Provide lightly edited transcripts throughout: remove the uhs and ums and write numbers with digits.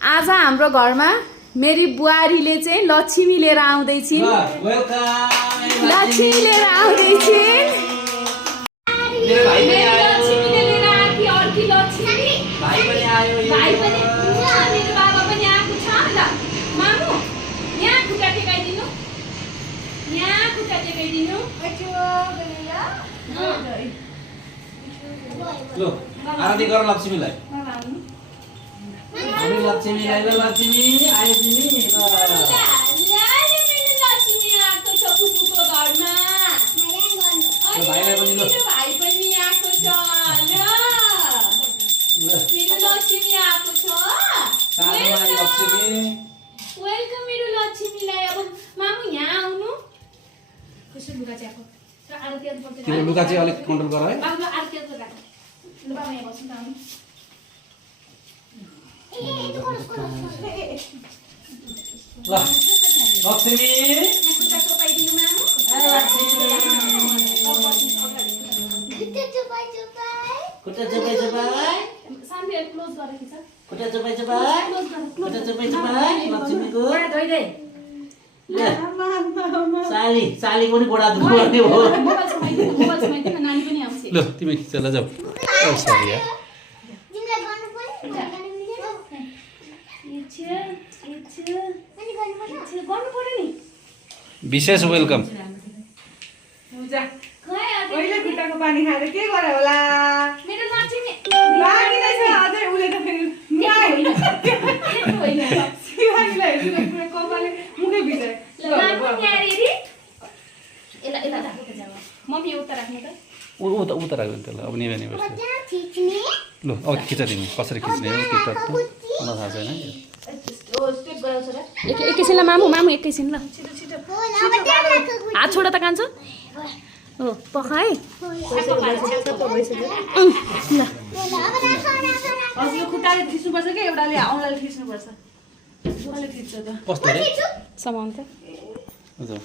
आज हाम्रो घरमा मेरी बुहारीले चाहिँ लक्ष्मी लिएर आउँदैछिन्। लक्ष्मी लिएर आउँदैछिन्। मेरो भाइ पनि आयो। लक्ष्मीले लिएर आकी अर्की लक्ष्मी। भाइ पनि आयो। भाइ पनि मेरो बाबा पनि आएको छ। ल मामु यहाँ खुट्टा टेकाइदिनु। यहाँ खुट्टा टेकाइदिनु। लो आरती गर लक्ष्मीलाई। हामी लक्ष्मीलाई ल लक्ष्मी आयो तिमी ल। लक्ष्मी आएको छ फुपूको घरमा। भाइलाई पनि ल। भाइ पनि आएको छ ल। मेरो लक्ष्मी आएको छ। वेलकम मेरो लक्ष्मीलाई। अब मामु यहाँ आउनु। कसो लुगा चाहिँ आएको र आरती गर्नु पर्छ। तिम्रो लुगा चाहिँ अलिक कन्ट्रोल गर है। बाबु आरती गर्नु राख। ल बाबु यहाँ बस्नु त आउनु। ल लक्ष्मी खुट्टा चोपाइदिनु मामु। खुट्टा चोपाइ चोपाइ सामने क्लोज गरेको छ। खुट्टा चोपाइ चोपाइ खुट्टा चोपाइ चोपाइ लक्ष्मीको धोइ दे। साली सालीको पनि गोडा दुख्नुपर्ने हो। मोबाइल समाइदिनु नानी पनि आउँछ। ल तिमी चल जाऊ। सरी यार गर्नु पर्यो नि। विशेष वेलकम। अहिले खुट्टाको पानी खाएर के गरे होला? मेरो लक्ष्मी लागिरहेछ अझै उले त फेरि शिवानीलाई हेर्नु पुरा कपालले मुखै भिजायो। मम्मी उता राख्नु त। उता राख्दैन त्यसलाई अब निभे निभे ल अब खिच तिमी कसरी खिच्ने हो टिकटक त मलाई थाहा छैन। एकैछिन मामु मामु एकैछिन ल। हात छोड त कान्छ। हो पखाए ल। हजुर खुट्टाले खिच्नुपर्छ कि एउटाले औँलाले खिच्नुपर्छ? कसले खिच्छ त? कस्तो रे समाउनु त। हजुर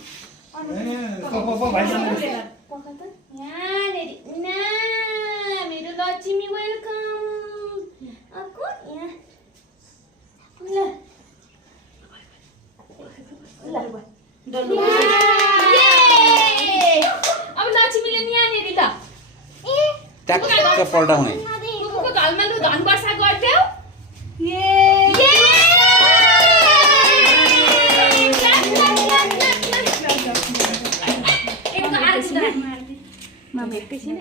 मेरो लक्ष्मी वेलकम। अब लक्ष्मीले यहाँनिर ल ट्याक्क पल्टाउने। कुकुरको घरमा लु धन वर्षा गर्थ्यौ। मामा एकैछिन